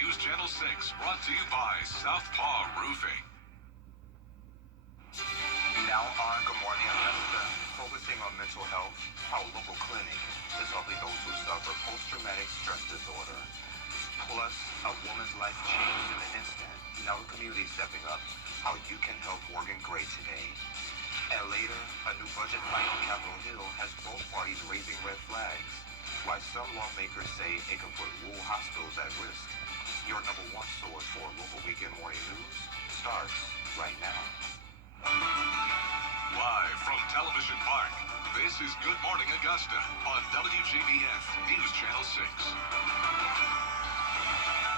News Channel 6, brought to you by Southpaw Roofing. Now on Good Morning Augusta, focusing on mental health, how a local clinic is helping those who suffer post-traumatic stress disorder. Plus, a woman's life changed in an instant. Now the community is stepping up, how you can help Morgan Gray today. And later, a new budget fight on Capitol Hill has both parties raising red flags, why some lawmakers say it could put rural hospitals at risk. Your number one source for local weekend morning news starts right now. Live from Television Park, this is Good Morning Augusta on WJBF News Channel 6.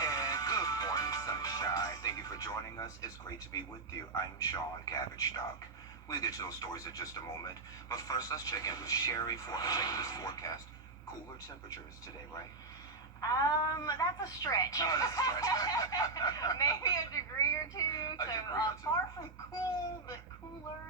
And good morning, sunshine. Thank you for joining us. It's great to be with you. I'm Sean Cabbage-Stock. We'll get to those stories in just a moment. But first, let's check in with Sherry for checking this forecast. Cooler temperatures today, right? That's a stretch. Oh, that's a stretch. Maybe a degree or two. Far from cool, but cooler.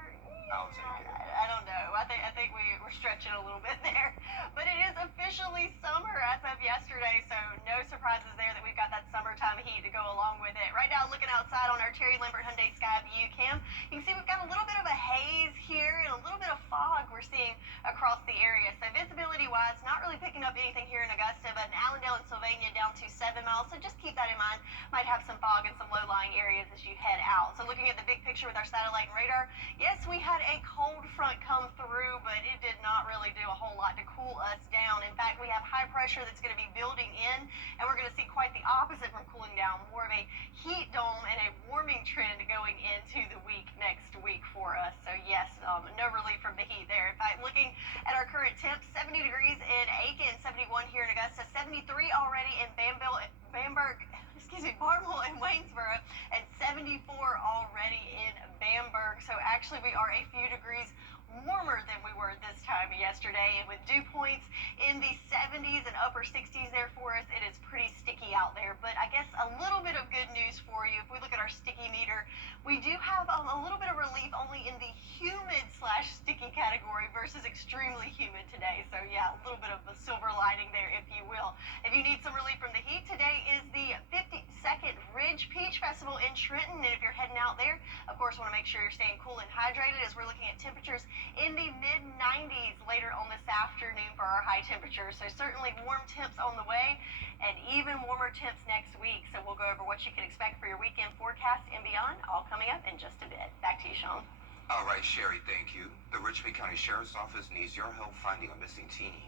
I'll take it. I don't know. I think we're stretching a little bit there. But it is officially summer as of yesterday, so no surprises there that we've got that summertime heat to go along with it. Right now, looking outside on our Terry Lambert Hyundai Sky View Cam, you can see we've got a little bit of a haze here and a little bit of fog we're seeing across the area. So visibility-wise, not really picking up anything here in Augusta, but in Allendale and Sylvania down to 7 miles. So just keep that in mind. Might have some fog in some low-lying areas as you head out. So looking at the big picture with our satellite and radar, yes, we had a cold front come through, but it did not really do a whole lot to cool us down. In fact, we have high pressure that's going to be building in, and we're going to see quite the opposite from cooling down, more of a heat dome and a warming trend going into the next week for us. So yes, no relief from the heat there. In fact, looking at our current temps, 70 degrees in Aiken, 71 here in Augusta, 73 already in Barnwell and Waynesboro, and 74 already in Bamberg. So actually we are a few degrees warmer than we were this time yesterday, and with dew points in the 70s and upper 60s there for us, it is pretty sticky out there. But I guess a little bit of good news for you. If we look at our sticky meter, we do have a little bit of relief only in the humid/sticky category versus extremely humid today. So yeah, a little bit of a silver lining there, if you will. If you need some relief from the heat, today is the 52nd Ridge Peach Festival in Trenton, and if you're heading out there, of course, want to make sure you're staying cool and hydrated as we're looking at temperatures in the mid-90s later on this afternoon for our high temperatures. So certainly warm temps on the way and even warmer temps next week. So we'll go over what you can expect for your weekend forecast and beyond, all coming up in just a bit. Back to you, Sean. All right, Sherry, thank you. The Richmond County Sheriff's Office needs your help finding a missing teen.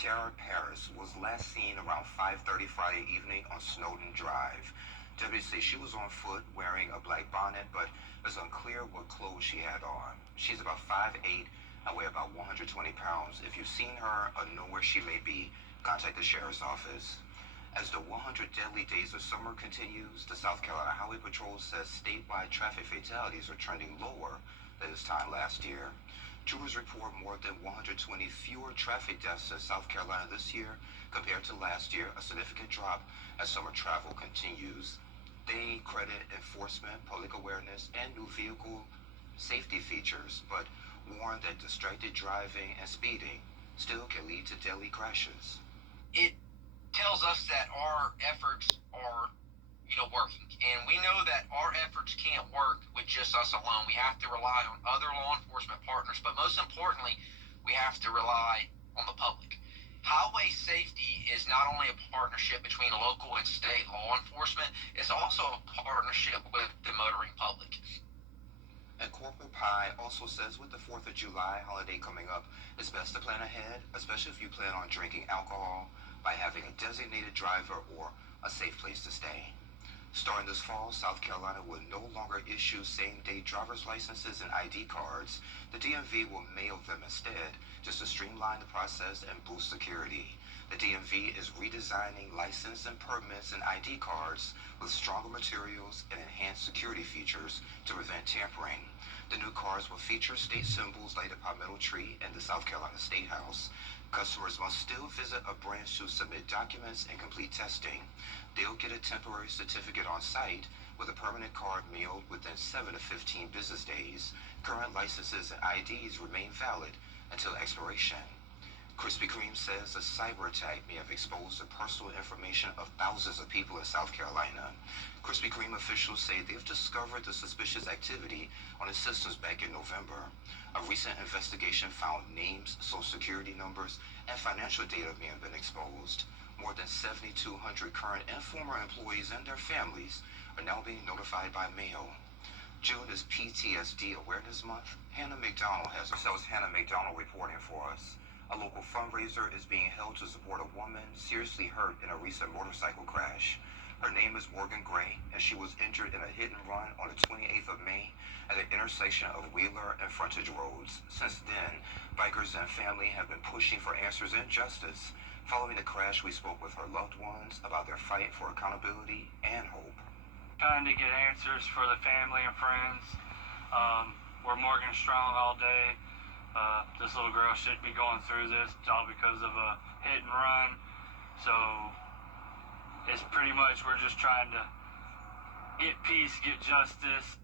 Tara Paris was last seen around 5:30 Friday evening on Snowden Drive. Deputies say she was on foot wearing a black bonnet, but it's unclear what clothes she had on. She's about 5'8" and weigh about 120 pounds. If you've seen her or know where she may be, contact the Sheriff's Office. As the 100 deadly days of summer continues, the South Carolina Highway Patrol says statewide traffic fatalities are trending lower than this time last year. Jurors report more than 120 fewer traffic deaths in South Carolina this year compared to last year, a significant drop as summer travel continues. They credit enforcement, public awareness, and new vehicle safety features, but warn that distracted driving and speeding still can lead to deadly crashes. It tells us that our efforts are, working. And we know that our efforts can't work with just us alone. We have to rely on other law enforcement partners, but most importantly, we have to rely on the public. Highway safety is not only a partnership between local and state law enforcement, it's also a partnership with the motoring public. And Corporal Pie also says with the 4th of July holiday coming up, it's best to plan ahead, especially if you plan on drinking alcohol, by having a designated driver or a safe place to stay. Starting this fall, South Carolina will no longer issue same-day driver's licenses and ID cards. The DMV will mail them instead, just to streamline the process and boost security. The DMV is redesigning license and permits and ID cards with stronger materials and enhanced security features to prevent tampering. The new cards will feature state symbols like the palmetto tree and the South Carolina State House. Customers must still visit a branch to submit documents and complete testing. They'll get a temporary certificate on site with a permanent card mailed within 7 to 15 business days. Current licenses and IDs remain valid until expiration. Krispy Kreme says a cyber attack may have exposed the personal information of thousands of people in South Carolina. Krispy Kreme officials say they've discovered the suspicious activity on its systems back in November. A recent investigation found names, social security numbers, and financial data may have been exposed. More than 7,200 current and former employees and their families are now being notified by mail. June is PTSD Awareness Month. Hannah McDonald has ourselves Hannah McDonald reporting for us. A local fundraiser is being held to support a woman seriously hurt in a recent motorcycle crash. Her name is Morgan Gray, and she was injured in a hit and run on the 28th of May at the intersection of Wheeler and Frontage Roads. Since then, bikers and family have been pushing for answers and justice. Following the crash, we spoke with her loved ones about their fight for accountability and hope. Trying to get answers for the family and friends. We're Morgan Strong all day. This little girl should be going through this all because of a hit and run. So it's pretty much we're just trying to get peace, get justice.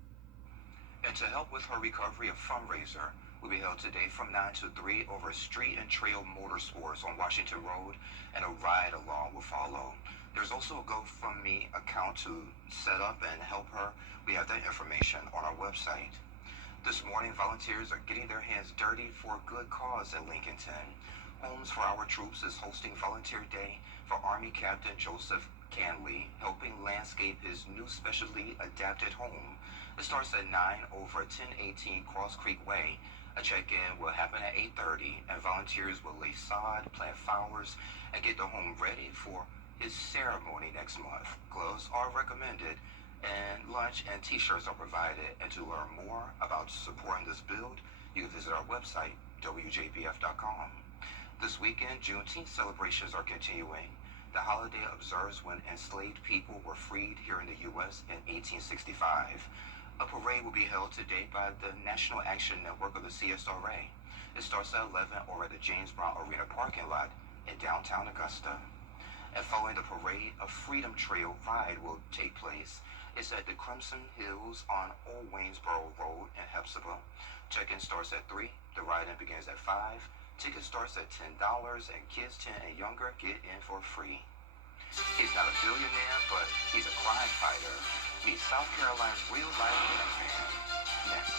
And to help with her recovery, a fundraiser will be held today from 9 to 3 over Street and Trail Motorsports on Washington Road, and a ride along will follow. There's also a GoFundMe account to set up and help her. We have that information on our website. This morning, volunteers are getting their hands dirty for a good cause at Lincolnton. Homes for Our Troops is hosting Volunteer Day for Army Captain Joseph Canley, helping landscape his new specially adapted home. It starts at 9 over 1018 Cross Creek Way. A check-in will happen at 8:30, and volunteers will lay sod, plant flowers, and get the home ready for his ceremony next month. Gloves are recommended, and lunch and t-shirts are provided. And to learn more about supporting this build, you can visit our website, WJBF.com. This weekend, Juneteenth celebrations are continuing. The holiday observes when enslaved people were freed here in the U.S. in 1865. A parade will be held today by the National Action Network of the CSRA. It starts at 11 over at the James Brown Arena parking lot in downtown Augusta. And following the parade, a Freedom Trail ride will take place. It's at the Crimson Hills on Old Waynesboro Road in Hepzibah. Check-in starts at 3. The ride-in begins at 5. Ticket starts at $10, and kids 10 and younger get in for free. He's not a billionaire, but he's a crime fighter. Meet South Carolina's real-life man. Next.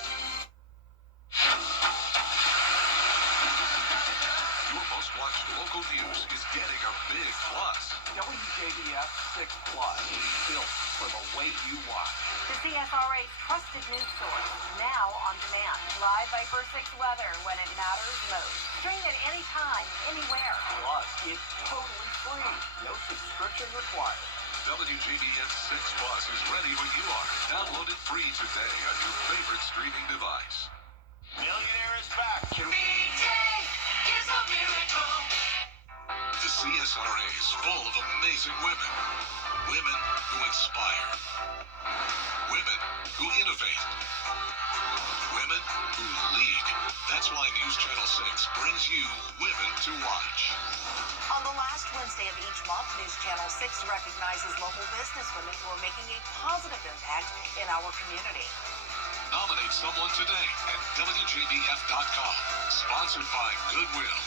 Your most watched local news is getting a big plus. WJBF 6 Plus, built for the way you watch. The CSRA's trusted news source, now on demand. Live by First 6 weather when it matters most. Stream it anytime, anywhere. Plus, it's totally free. No subscription required. WJBF 6 Plus is ready when you are. Download it free today on your favorite streaming device. Millionaire is back. The CSRA is full of amazing women. Women who inspire. Women who innovate. Women who lead. That's why News Channel 6 brings you Women to Watch. On the last Wednesday of each month, News Channel 6 recognizes local businesswomen who are making a positive impact in our community. Nominate someone today at WJBF.com. Sponsored by Goodwill.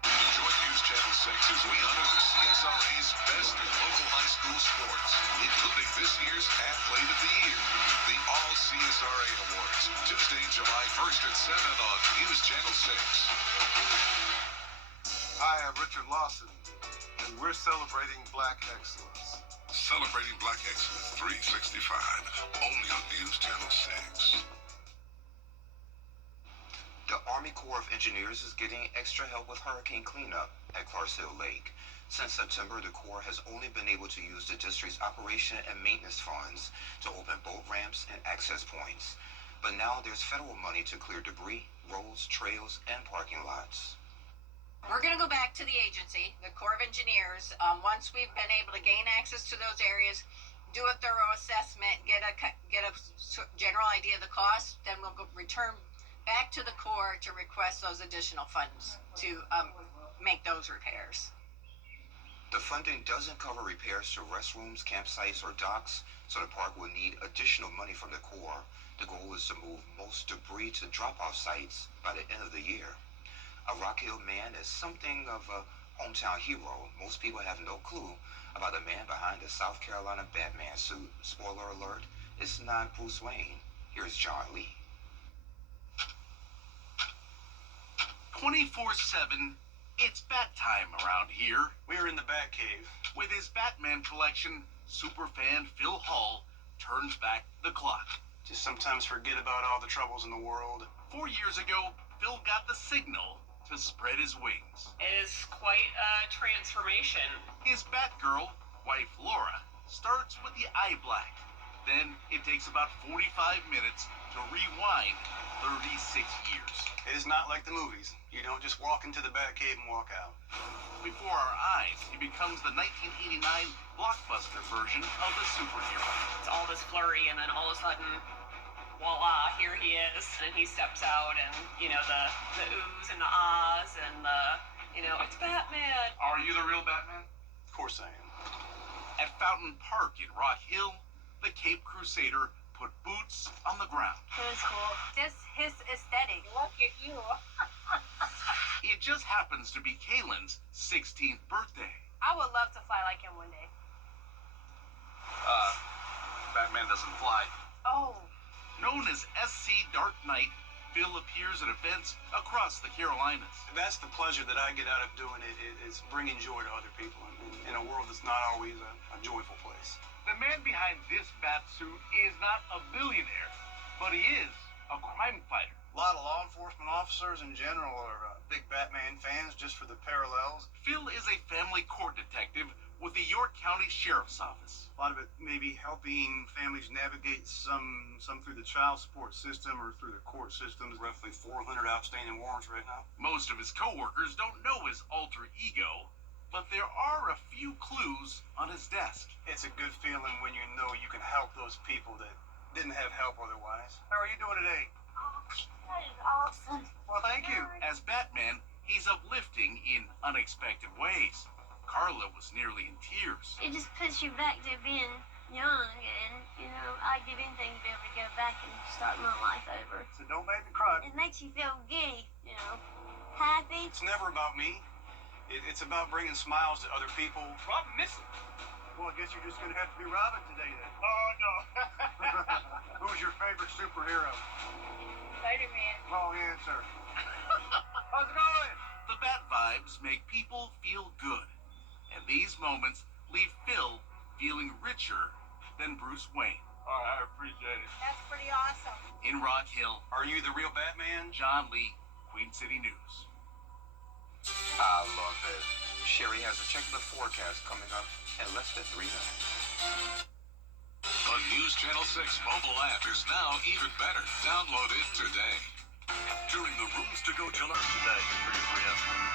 Join News Channel 6 as we honor the CSRA's best in local high school sports, including this year's Athlete of the Year, the All CSRA Awards, Tuesday, July 1st at 7 on News Channel 6. Hi, I'm Richard Lawson, and we're celebrating Black Excellence. Celebrating Black Excellence 365, only on News Channel 6. The Army Corps of Engineers is getting extra help with hurricane cleanup at Clarksville Lake. Since September, the Corps has only been able to use the district's operation and maintenance funds to open boat ramps and access points. But now there's federal money to clear debris, roads, trails, and parking lots. We're going to go back to the agency, the Corps of Engineers. Once we've been able to gain access to those areas, do a thorough assessment, get a general idea of the cost, then we'll return back to the Corps to request those additional funds to make those repairs. The funding doesn't cover repairs to restrooms, campsites, or docks, so the park will need additional money from the Corps. The goal is to move most debris to drop-off sites by the end of the year. A Rock Hill man is something of a hometown hero. Most people have no clue about the man behind the South Carolina Batman suit. Spoiler alert, it's not Bruce Wayne. Here's John Lee. 24/7, it's bat time around here. We're in the Batcave. With his Batman collection, superfan Phil Hall turns back the clock. Just sometimes forget about all the troubles in the world. 4 years ago, Phil got the signal to spread his wings. It is quite a transformation. His Batgirl, wife Laura, starts with the eye black. Then it takes about 45 minutes to rewind 36 years. It is not like the movies. You don't just walk into the Batcave and walk out. Before our eyes, he becomes the 1989 blockbuster version of the superhero. It's all this flurry, and then all of a sudden, voila, here he is. And he steps out, and, the oohs and the ahs, and it's Batman. Are you the real Batman? Of course I am. At Fountain Park in Rock Hill, the Cape Crusader put boots on the ground. It was cool. Just his aesthetic. Look at you. It just happens to be Kaylin's 16th birthday. I would love to fly like him one day. Batman doesn't fly. Oh. Known as SC Dark Knight, Phil appears at events across the Carolinas. That's the pleasure that I get out of doing it, is bringing joy to other people in a world that's not always a joyful place. The man behind this bat suit is not a billionaire, but he is a crime fighter. A lot of law enforcement officers in general are big Batman fans just for the parallels. Phil is a family court detective with the York County Sheriff's Office. A lot of it maybe helping families navigate some through the child support system or through the court systems. Roughly 400 outstanding warrants right now. Most of his coworkers don't know his alter ego, but there are a few clues on his desk. It's a good feeling when you know you can help those people that didn't have help otherwise. How are you doing today? That is awesome. Well, thank you. As Batman, he's uplifting in unexpected ways. Carla was nearly in tears. It just puts you back to being young, and, I'd give anything to be able to go back and start my life over. So don't make me cry. It makes you feel giddy, happy. It's never about me. It's about bringing smiles to other people. Robin missing. Well, I guess you're just going to have to be Robin today, then. Oh, no. Who's your favorite superhero? Spider-Man. Wrong answer. How's it going? The Bat vibes make people feel good. And these moments leave Phil feeling richer than Bruce Wayne. All right, I appreciate it. That's pretty awesome. In Rock Hill, Are you the real Batman? John Lee, Queen City News. I love it. Sherry has a check of the forecast coming up in less than 3 minutes. The News Channel 6 mobile app is now even better. Download it today. During the Rooms to Go July today for your free estimate.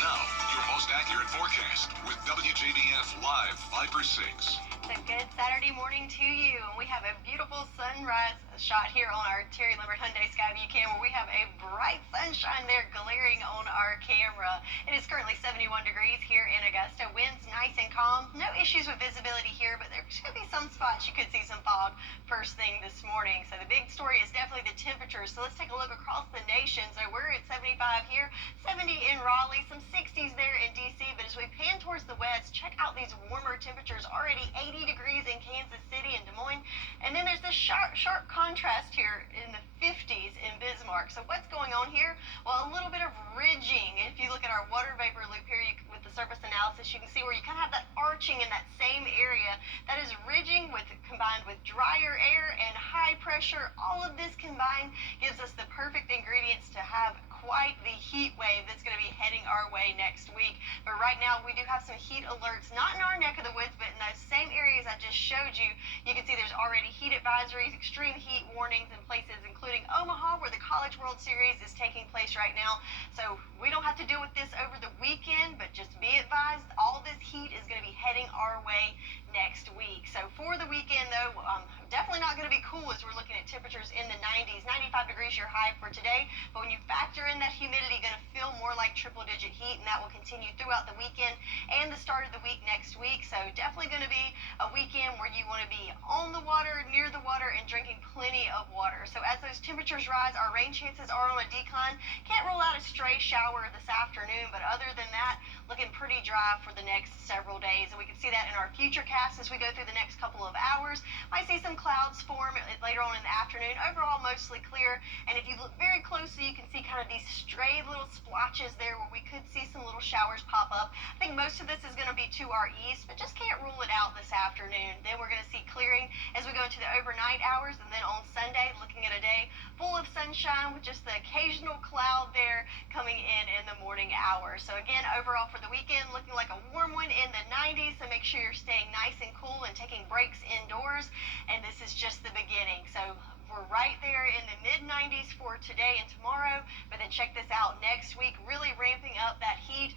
Now, your most accurate forecast with WJBF Live 5/6. It's a good Saturday morning to you, and we have a beautiful sunrise shot here on our Terry Lambert Hyundai Skyview cam, where we have a bright sunshine there glaring on our camera. It is currently 71 degrees here in Augusta. Winds nice and calm. No issues with visibility here, but there should be some spots you could see some fog first thing this morning. So the big story is definitely the temperatures. So let's take a look across the nation. So we're at 75 here, 70 in Raleigh, some 60s there in DC. But as we pan towards the west, check out these warmer temperatures. Already 80 degrees in Kansas City and Des Moines. And then there's this sharp contrast here in the 50s in Bismarck. So what's going on here? Well, a little bit of ridging. If you look at our water vapor loop here with the surface analysis, you can see where you kind of have that arching in that same area. That is ridging combined with drier air and high pressure. All of this combined gives us the perfect ingredients to have quite the heat wave that's going to be heading our way next week. But right now we do have some heat alerts, not in our neck of the woods, but in those same areas I just showed you. You can see there's already heat advisories, extreme heat warnings in places including Omaha, where the College World Series is taking place right now. So we don't have to deal with this over the weekend, but just be advised, all this heat is going to be heading our way next week. So for the weekend, though, definitely not going to be cool as we're looking at temperatures in the 90s. 95 degrees your high for today, but when you factor in that humidity, going to feel more like triple-digit heat, and that will continue throughout the weekend and the start of the week next week. So definitely going to be a weekend where you want to be on the water, near the water, and drinking plenty of water. So as those temperatures rise, our rain chances are on a decline. Can't rule out a stray shower this afternoon, but other than that, looking pretty dry for the next several days. And we can see that in our future cast as we go through the next couple of hours. Might see some clouds form later on in the afternoon. Overall, mostly clear. And if you look very closely, you can see kind of these stray little splotches there where we could see some little showers pop up. I think most of this is going to be to our east, but just can't rule it out this afternoon. Then we're going to see clearing as we go into the overnight hours, and then on Sunday, looking at a day full of sunshine with just the occasional cloud there coming in the morning hours. So again, overall for the weekend, looking like a warm one in the 90s, so make sure you're staying nice and cool and taking breaks indoors. And this is just the beginning. So we're right there in the mid-90s for today and tomorrow, but then check this out next week, really ramping up that heat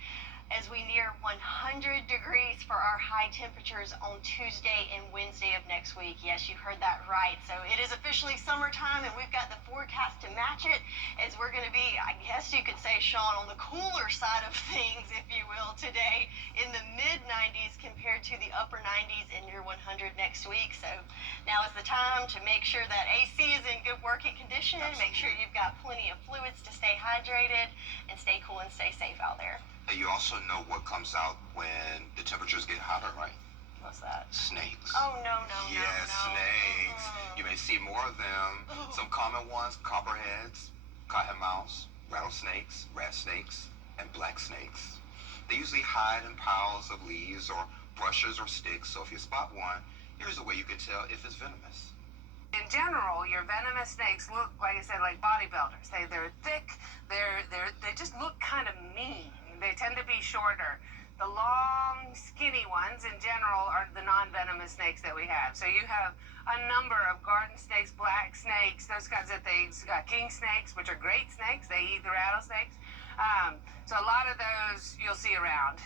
as we near 100 degrees for our high temperatures on Tuesday and Wednesday of next week. Yes, you heard that right. So it is officially summertime, and we've got the forecast to match it, as we're going to be, I guess you could say, Sean, on the cooler side of things, if you will, today in the mid-90s compared to the upper 90s and near 100 next week. So now is the time to make sure that AC is in good working condition. Absolutely. Make sure you've got plenty of fluids to stay hydrated and stay cool and stay safe out there. And you also know what comes out when the temperatures get hotter, right? What's that? Snakes. Oh, no. Yes, snakes. You may see more of them. Some common ones: copperheads, cottonmouths, rattlesnakes, rat snakes, and black snakes. They usually hide in piles of leaves or brushes or sticks, so if you spot one, here's a way you can tell if it's venomous. In general, your venomous snakes look, like I said, like bodybuilders. They're thick. They just look kind of mean. They tend to be shorter. The long, skinny ones, in general, are the non-venomous snakes that we have. So you have a number of garden snakes, black snakes, those kinds of things. King snakes, which are great snakes. They eat the rattlesnakes. So a lot of those you'll see around.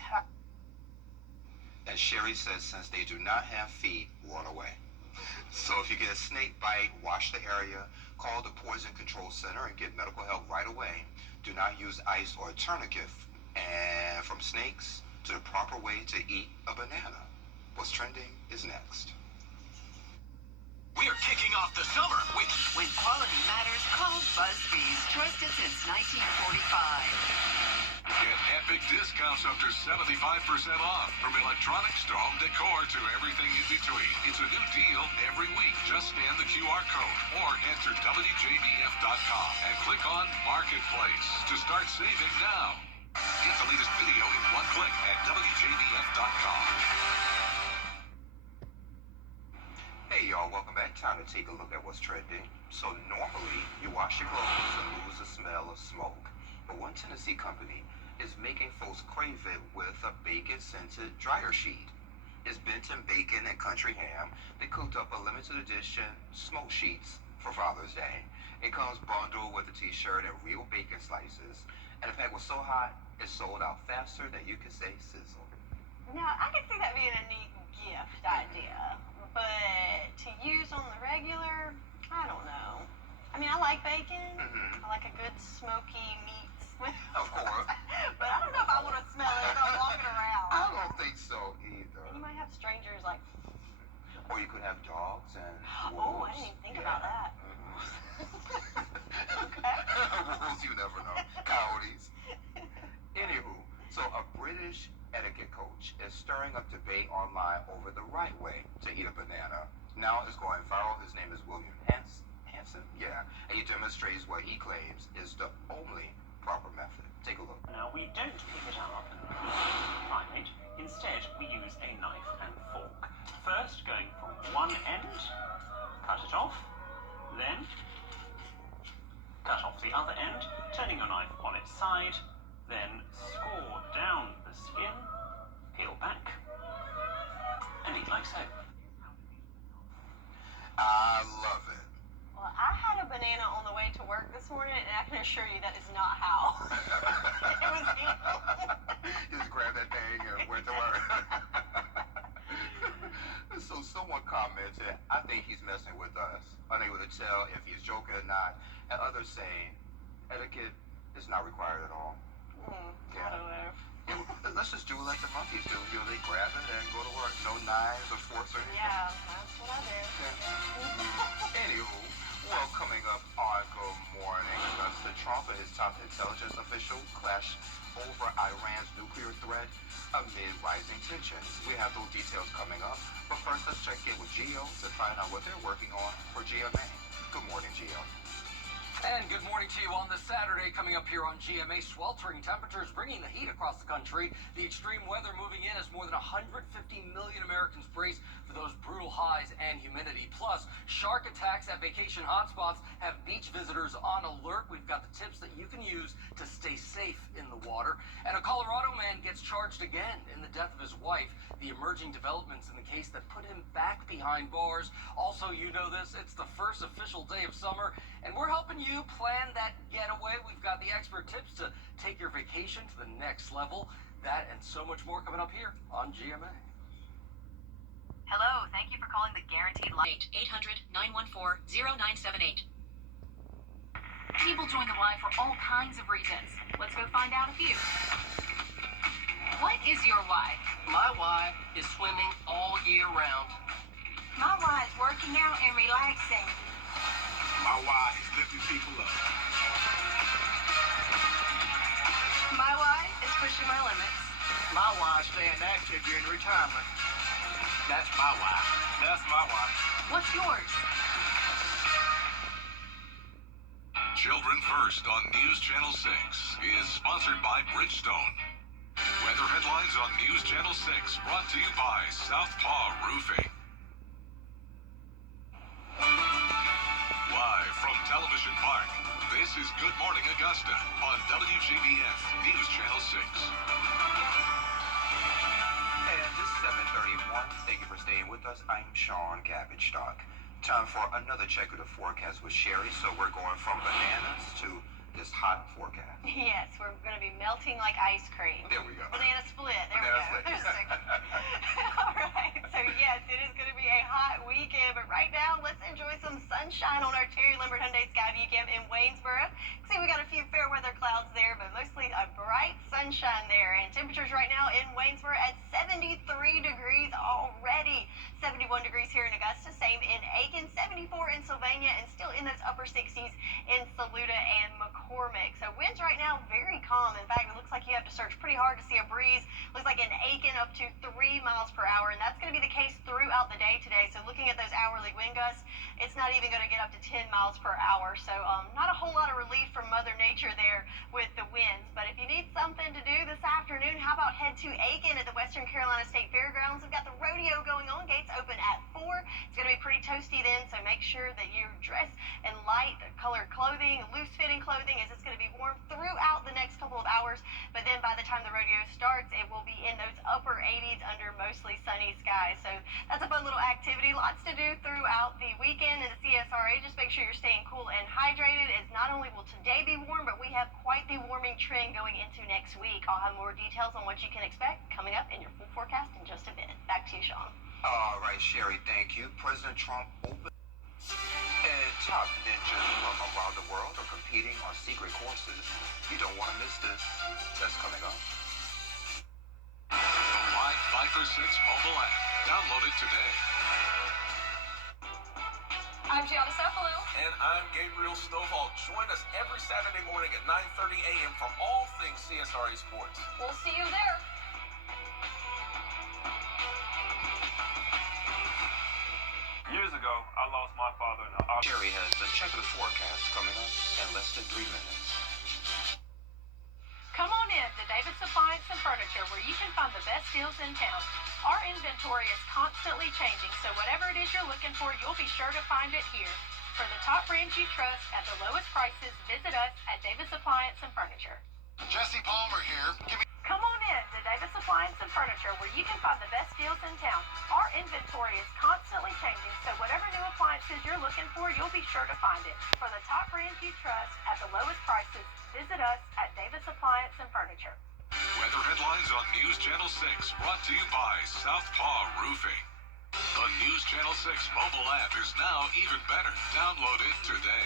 As Sherry says, since they do not have feet, run away. So if you get a snake bite, wash the area, call the Poison Control Center, and get medical help right away. Do not use ice or a tourniquet. And from snakes to the proper way to eat a banana. What's trending is next. We are kicking off the summer with When quality matters, call Buzzbees. Trusted since 1945. Get epic discounts up to 75% off, from electronics to home decor to everything in between. It's a new deal every week. Just scan the QR code or enter WJBF.com and click on Marketplace to start saving now. Get the latest video in one click at WJBF.com. Hey y'all, welcome back. Time to take a look at what's trending. So normally, you wash your clothes and lose the smell of smoke. But one Tennessee company is making folks crave it with a bacon-scented dryer sheet. It's Benton Bacon and Country Ham. They cooked up a limited edition smoke sheets for Father's Day. It comes bundled with a t-shirt and real bacon slices. And the pack was so hot, it sold out faster than you could say sizzle. Now, I can see that being a neat gift idea, but to use on the regular, I don't know. I mean, I like bacon. I like a good smoky meat smell. Of course. But I don't know if I want to smell it as I'm walking around. I don't think so either. And you might have strangers like... Or you could have dogs and wolves. Oh, I didn't even think about that. Okay. Wolves, you never know. Coyotes. Anywho, so a British etiquette coach is stirring up debate online over the right way to eat a banana. Now it's going viral. His name is William Hanson. Yeah. And he demonstrates what he claims is the only proper method. Take a look. Now, we don't pick it up and eat the primate. Instead, we use a knife and fork. First, going from one end, cut it off, then cut off the other end, turning your knife on its side, then score down the skin, peel back, and eat like so. I love it. Well, I had a banana on the way to work this morning, and I can assure you that is not how it was eaten. You just grabbed that thing and went to work. commented, "I think he's messing with us," unable to tell if he's joking or not, and others saying etiquette is not required at all. I don't know. Yeah, let's just do it like the monkeys do. You know, they grab it and go to work. No knives or forks or anything. Yeah, that's what I did. Anywho, well, coming up on Good Morning, Mr. Trump and his top intelligence official clash over Iran's nuclear threat amid rising tensions. We have those details coming up. But first, let's check in with Gio to find out what they're working on for GMA. Good morning, Gio. And good morning to you on this Saturday. Coming up here on GMA, sweltering temperatures bringing the heat across the country. The extreme weather moving in as more than 150 million Americans brace for those brutal highs and humidity. Plus, shark attacks at vacation hotspots have beach visitors on alert. We've got the tips that you can use to stay safe in the water. And a Colorado man gets charged again in the death of his wife. The emerging developments in the case that put him back behind bars. Also, you know this, it's the first official day of summer, and we're helping you plan that getaway. We've got the expert tips to take your vacation to the next level. That and so much more coming up here on GMA. Hello, thank you for calling the Guaranteed Line. 800-914-0978. People join the Y for all kinds of reasons. Let's go find out a few. What is your why? My why is swimming all year round. My why is working out and relaxing. My why is lifting people up. My why is pushing my limits. My why is staying active during retirement. That's my why. That's my why. What's yours? Children First on News Channel 6 is sponsored by Bridgestone. Weather headlines on News Channel 6 brought to you by Southpaw Roofing. Live from Television Park, this is Good Morning Augusta on WJBF News Channel 6. And it's 7:31. Thank you for staying with us. I'm Sean Cabbage-Stock. Time for another check of the forecast with Sherry. So we're going from bananas to this hot forecast. Yes, we're going to be melting like ice cream. There we go. Banana split. There Banana we go. split. All right. So, yes, it is going to be a hot weekend. But right now, let's enjoy some sunshine on our Terry Lambert Hyundai Skyview Camp in Waynesboro. See, we got a few fair weather clouds there, but mostly a bright sunshine there. And temperatures right now in Waynesboro at 73 degrees already. 71 degrees here in Augusta. Same in Aiken. 74 in Sylvania. And still in those upper 60s in Saluda and McCormick. So winds right now very calm. In fact, it looks like you have to search pretty hard to see a breeze. Looks like in Aiken up to 3 miles per hour, and that's going to be the case throughout the day today. So looking at those hourly wind gusts, it's not even going to get up to 10 miles per hour. So not a whole lot of relief from Mother Nature there with the winds. But if you need something to do this afternoon, how about head to Aiken at the Western Carolina State Fairgrounds? We've got the rodeo going on. Gates open at 4. It's going to be pretty toasty then, so make sure that you're dressed in light colored clothing, loose fitting clothing, as it's going to be warm throughout the next couple of hours. But then by the time the rodeo starts, it will be in those upper 80s under mostly sunny skies. So that's a fun little activity. Lots to do throughout the weekend in the CSRA. Just make sure you're staying cool and hydrated, as not only will today be warm, but we have quite the warming trend going into next week. I'll have more details on what you can expect coming up in your full forecast in just a bit. Back to you, Sean. All right, Sherry, thank you. President Trump opened. And top ninjas from around the world are competing on secret courses. You don't want to miss this. That's coming up. The Live Fighter 6 mobile app. Download it today. I'm Gianna Cephalo. And I'm Gabriel Stovall. Join us every Saturday morning at 9:30 a.m. for all things CSRA Sports. We'll see you there. Years ago, I lost my father in a Sherry has a check of the forecast coming up in less than 3 minutes. Come on in to David's Appliance and Furniture, where you can find the best deals in town. Our inventory is constantly changing, so whatever it is you're looking for, you'll be sure to find it here. For the top brands you trust at the lowest prices, visit us at David's Appliance and Furniture. Jesse Palmer here. Come on in to David's Appliance and Furniture, where you can find the best deals in town. Our inventory is constantly changing, so whatever new appliances you're looking for, you'll be sure to find it. For the top brands you trust at the lowest prices, visit us at David's Appliance and Furniture. Weather headlines on News Channel 6 brought to you by Southpaw Roofing. The News Channel 6 mobile app is now even better. Download it today.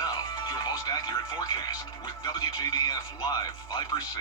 Now, your most accurate forecast with WJBF Live 5 for 6.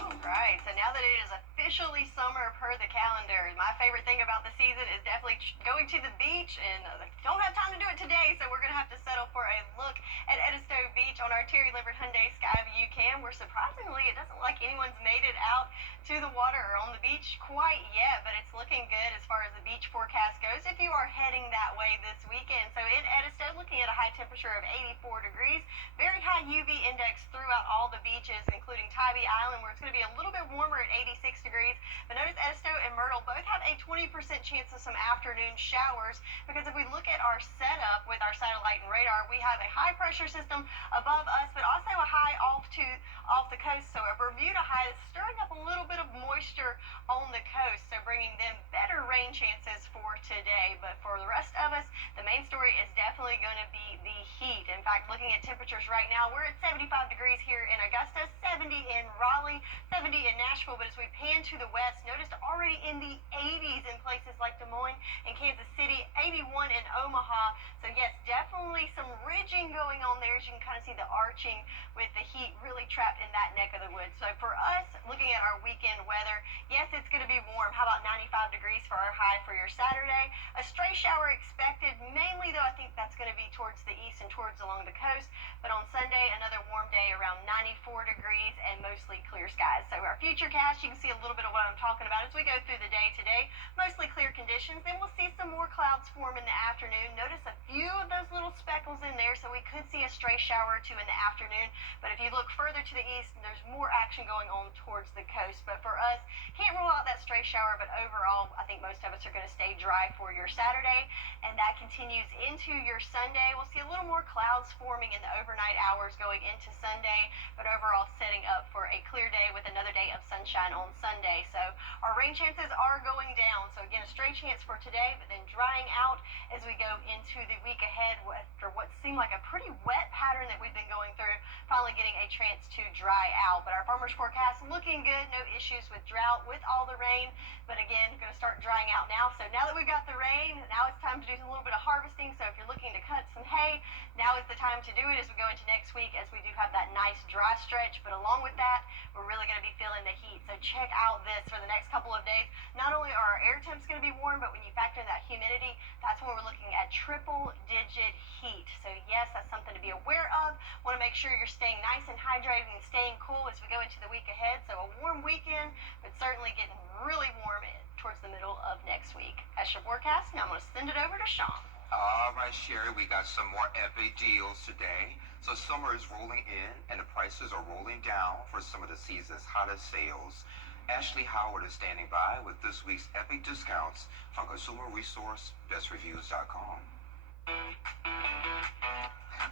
All right, so now that it is officially summer per the calendar, my favorite thing about the season is definitely going to the beach, and don't have time to do it today, so we're going to have to settle for a look at Edisto Beach on our Terry Libbert Hyundai Skyview cam, where surprisingly it doesn't look like anyone's made it out to the water or on the beach quite yet, but it's looking good as far as the beach forecast goes if you are heading that way this weekend. So in Edisto, looking at a high temperature of 84 degrees, very high UV index throughout all the beaches, including Tybee Island, where it's going to be a little bit warmer at 86 degrees. But notice Edisto and Myrtle both have a 20% chance of some afternoon showers, because if we look at our setup with our satellite and radar, we have a high pressure system above us, but also a high off the coast. So a Bermuda high that's stirring up a little bit of moisture on the coast, so bringing them better rain chances for today. But for the rest of us, the main story is definitely going to be the heat. In fact, looking at temperatures right now, we're at 75 degrees here in Augusta, 70 in Raleigh, 70 in Nashville. But as we pan to the west, notice already in the 80s in places like Des Moines and Kansas City, 81 in Omaha. So yes, definitely some ridging going on there, as you can kind of see the arching with the heat really trapped in that neck of the woods. So for us, looking at our weekend weather, yes, it's going to be warm. How about 95 degrees for our high for your Saturday? A stray shower expected, mainly though I think that's going to be towards the east and towards along the coast. But on Sunday, another warm day around 94 degrees and mostly clear skies. So our future cast, you can see a little bit of what I'm talking about as we go through the day today. Mostly clear conditions. Then we'll see some more clouds form in the afternoon. Notice a few of those little speckles in there, so we could see a stray shower or two in the afternoon. But if you look further to the east, there's more action going on towards the coast. But for us, can't rule out that stray shower, but overall, I think most of us are going to stay dry for your Saturday, and that continues into your Sunday. We'll see a little more clouds forming in the overnight hours going into Sunday, but overall setting up for a clear day with another day of sunshine on Sunday. So our rain chances are going down. So again, a stray chance for today, but then drying out as we go into the week ahead after what seemed like a pretty wet pattern that we've been going through, finally getting a chance to dry out. But our farmers forecast looking good, no issues with drought with all the rain, but again, going to start drying out now. So now that we've got the rain, now it's time to do a little bit of harvesting. So if you're looking to cut some hay, now is the time to do it as we go into next week, as we do have that nice dry stretch. But along with that, we're really going to be feeling the heat. So check out this for the next couple of days. Not only are our air temps going to be warm, but when you factor in that humidity, that's when we're looking at triple-digit heat. So yes, that's something to be aware of. Want to make sure you're staying nice and hydrated and staying cool as we go into the week ahead. So a warm weekend, but certainly getting really warm towards the middle of next week. That's your forecast. Now I'm going to send it over to Sean. All right, Sherry, we got some more epic deals today. So summer is rolling in, and the prices are rolling down for some of the season's hottest sales. Ashley Howard is standing by with this week's epic discounts from consumer resource bestreviews.com.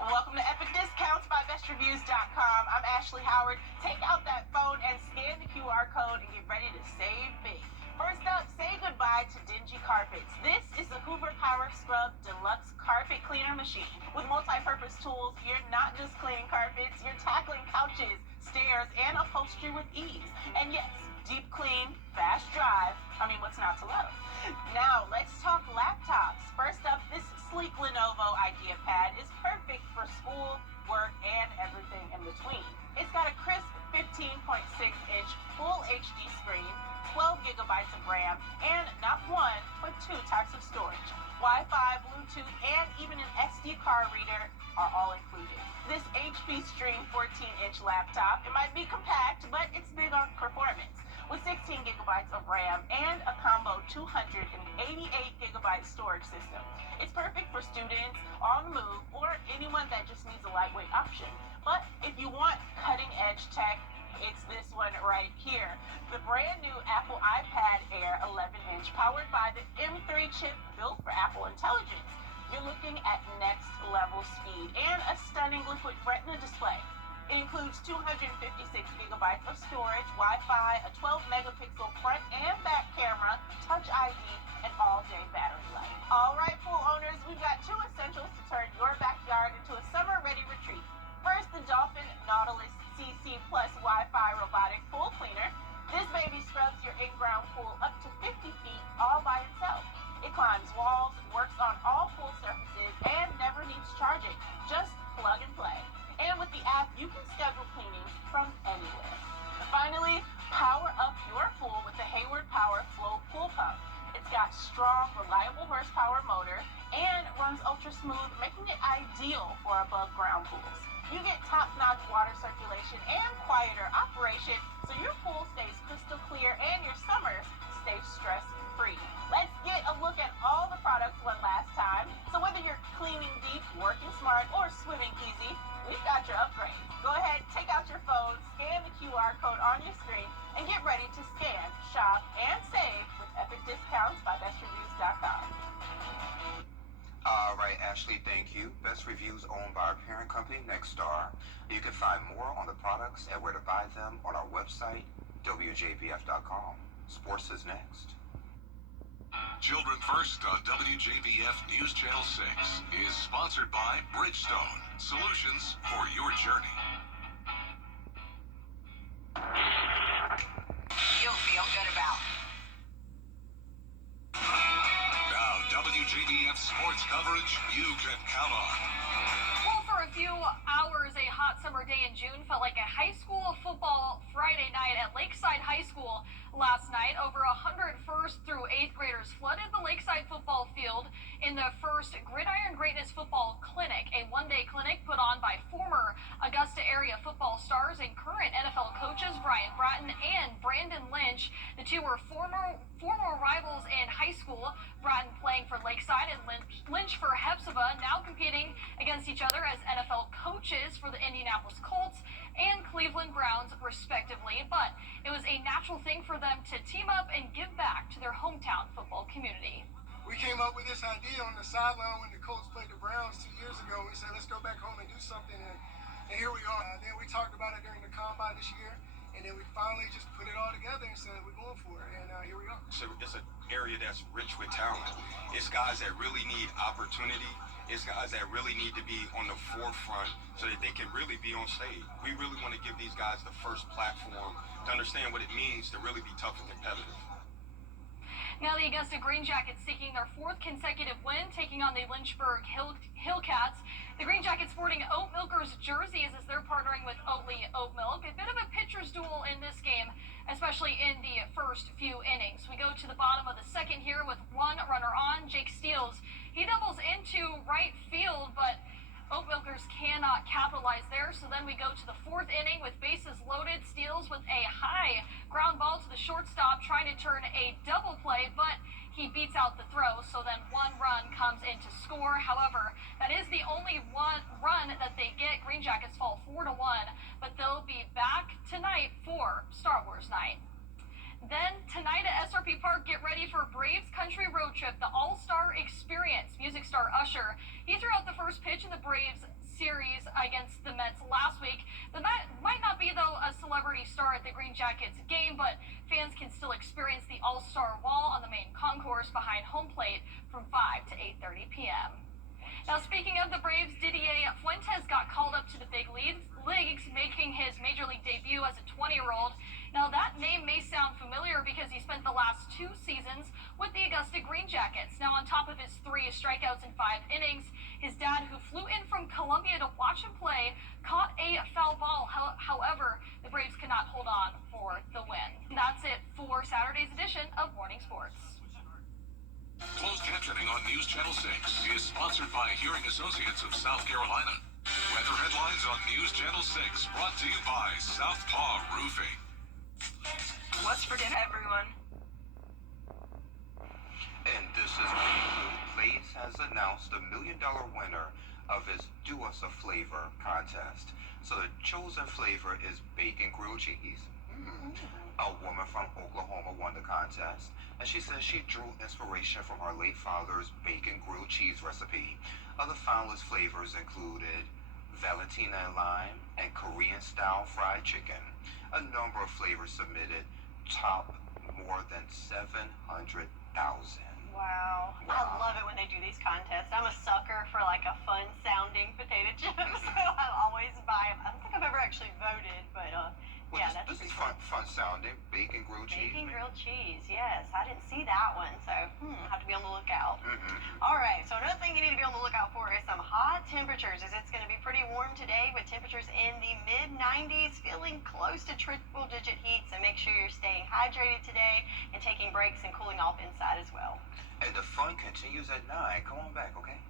Welcome to Epic Discounts by bestreviews.com. I'm Ashley Howard. Take out that phone and scan the QR code and get ready to save big. First up, say goodbye to dingy carpets. This is the Hoover Power Scrub Deluxe Carpet Cleaner Machine. With multi-purpose tools, you're not just cleaning carpets, you're tackling couches, stairs, and upholstery with ease. And yes, deep clean, fast drive. I mean, what's not to love? Now, let's talk laptops. First up, this sleek Lenovo IdeaPad is perfect for school, work, and everything in between. It's got a crisp 15.6-inch Full HD screen, 12 gigabytes of RAM, and not one, but two types of storage. Wi-Fi, Bluetooth, and even an SD card reader are all included. This HP Stream 14-inch laptop, it might be compact, but it's big on performance. With 16 gigabytes of RAM and a combo 288 gigabyte storage system. It's perfect for students on the move or anyone that just needs a lightweight option. But if you want cutting-edge tech, it's this one right here. The brand new Apple iPad Air 11-inch, powered by the M3 chip built for Apple Intelligence. You're looking at next level speed and a stunning liquid retina display. It includes 256 gigabytes of storage, Wi-Fi, a 12-megapixel front and back camera, Touch ID, and all-day battery life. All right, pool owners, we've got two essentials to turn your backyard into a summer-ready retreat. First, the Dolphin Nautilus CC Plus Wi-Fi robotic pool cleaner. This baby scrubs your in-ground pool up to 50 feet all by itself. It climbs walls, works on all pool surfaces, and never needs charging. Just plug and play. And with the app, you can schedule cleanings from anywhere. And finally, power up your pool with the Hayward Power Flow Pool Pump. It's got strong, reliable horsepower motor and runs ultra smooth, making it ideal for above ground pools. You get top-notch water circulation and quieter operation, so your pool stays crystal clear and your summers stay stress-free. Let's get a look at all the products one last time. So whether you're cleaning deep, working smart, or swimming easy, we've got your upgrade. Go ahead, take out your phone, scan the QR code on your screen, and get ready to scan, shop, and save with epic discounts by bestreviews.com. All right, Ashley, thank you. Best Reviews owned by our parent company, Nexstar. You can find more on the products and where to buy them on our website, WJBF.com. Sports is next. Children First on WJBF News Channel 6 is sponsored by Bridgestone, solutions for your journey. You'll feel good about. Now, WJBF sports coverage you can count on. Well, for a few hours, a hot summer day in June felt like a high school football Friday night at Lakeside High School last night. Over 100 first through 8th graders flooded the Lakeside football field in the first Gridiron Greatness Football Clinic, a one-day clinic put on by former Augusta area football stars and current NFL coaches Brian Bratton and Brandon Lynch. The two were former rivals in high school, Bratton playing for Lakeside and Lynch for Hepzibah, now competing against each other as NFL coaches for the Indianapolis Colts and Cleveland Browns, respectively. But it was a natural thing for them to team up and give back to their hometown football community. We came up with this idea on the sideline when the Colts played the Browns 2 years ago. We said, let's go back home and do something, and here we are. Then we talked about it during the combine this year, and then we finally just put it all together and said, we're going for it, and here we are. So it's an area that's rich with talent. It's guys that really need opportunity. It's guys that really need to be on the forefront so that they can really be on stage. We really want to give these guys the first platform to understand what it means to really be tough and competitive. Now the Augusta Green Jackets seeking their 4th consecutive win, taking on the Lynchburg Hillcats. The Green Jackets sporting Oat Milkers jerseys as they're partnering with Oatly Oat Milk. A bit of a pitcher's duel in this game, especially in the first few innings. We go to the bottom of the second here with one runner on. Jake Steels, he doubles into right field, but Oat Milkers cannot capitalize there. So then we go to the 4th inning with bases loaded. Steels with a high ground ball to the shortstop, trying to turn a double play, but he beats out the throw. So then one run comes in to score. However, that is the only one run that they get. Green Jackets fall 4-1, but they'll be back tonight for Star Wars night. Then tonight at SRP Park, get ready for Braves Country Road Trip, the All-Star Experience. Music star Usher, he threw out the first pitch in the Braves series against the Mets last week. The Met might not be, though, a celebrity star at the Green Jackets game, but fans can still experience the All-Star Wall on the main concourse behind home plate from 5 to 8:30 p.m. Now, speaking of the Braves, Didier Fuentes got called up to the big leagues, making his major league debut as a 20-year-old. Now, that name may sound familiar because he spent the last 2 seasons with the Augusta Green Jackets. Now, on top of his 3 strikeouts in 5 innings, his dad, who flew in from Colombia to watch him play, caught a foul ball. However, the Braves could not hold on for the win. And that's it for Saturday's edition of Morning Sports. Closed captioning on News Channel 6 is sponsored by Hearing Associates of South Carolina. Weather headlines on News Channel 6 brought to you by Southpaw Roofing. What's for dinner, everyone? And this is Lay's has announced the $1 million winner of its Do Us a Flavor contest. So the chosen flavor is bacon grilled cheese. A woman from Oklahoma won the contest, and she says she drew inspiration from her late father's bacon grilled cheese recipe. Other finalist flavors included Valentina and lime and Korean-style fried chicken. A number of flavors submitted, top more than 700,000. Wow. I love it when they do these contests. I'm a sucker for like a fun-sounding potato chip, so I always buy them. I don't think I've ever actually voted, but Well, Fun sounding. Bacon grilled cheese. Bacon grilled cheese, yes. I didn't see that one, so have to be on the lookout. All right, so another thing you need to be on the lookout for is some hot temperatures, as it's going to be pretty warm today with temperatures in the mid-90s, feeling close to triple-digit heat, so make sure you're staying hydrated today and taking breaks and cooling off inside as well. And the fun continues at 9. Come on back, okay?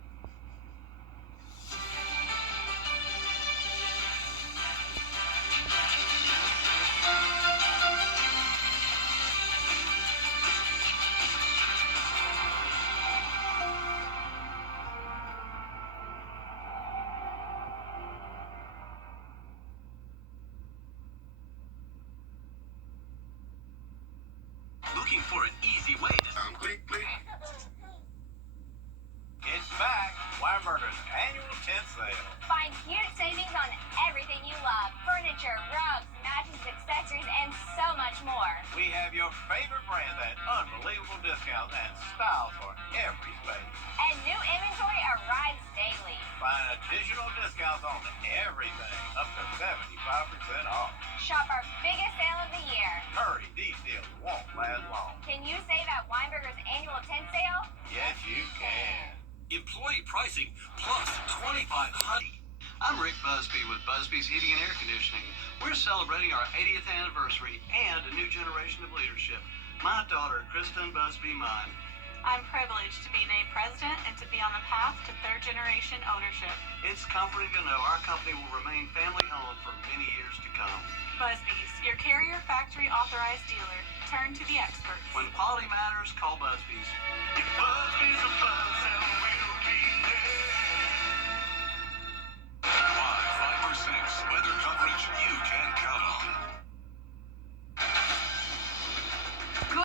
Looking for an easy way to Click, click. It's back. Weinberger's annual tent sale. Find huge savings on everything you love. Furniture, rugs, mattress accessories, and so much more. We have your favorite brands at unbelievable discounts and style for every space. And new inventory arrives daily. Find additional discounts on everything, up to 75% off. Shop our biggest sale of the year. Hurry, these deals won't last long. Can you save at Weinberger's annual tent sale? Yes, you can. employee pricing plus 2,500. I'm Rick Busby with Busby's Heating and Air Conditioning. We're celebrating our 80th anniversary and a new generation of leadership. My daughter, Kristen Busby, mine. I'm privileged to be named president and to be on the path to third-generation ownership. It's comforting to know our company will remain family-owned for many years to come. Busby's, your Carrier Factory authorized dealer. Turn to the experts. When quality matters, call Busby's.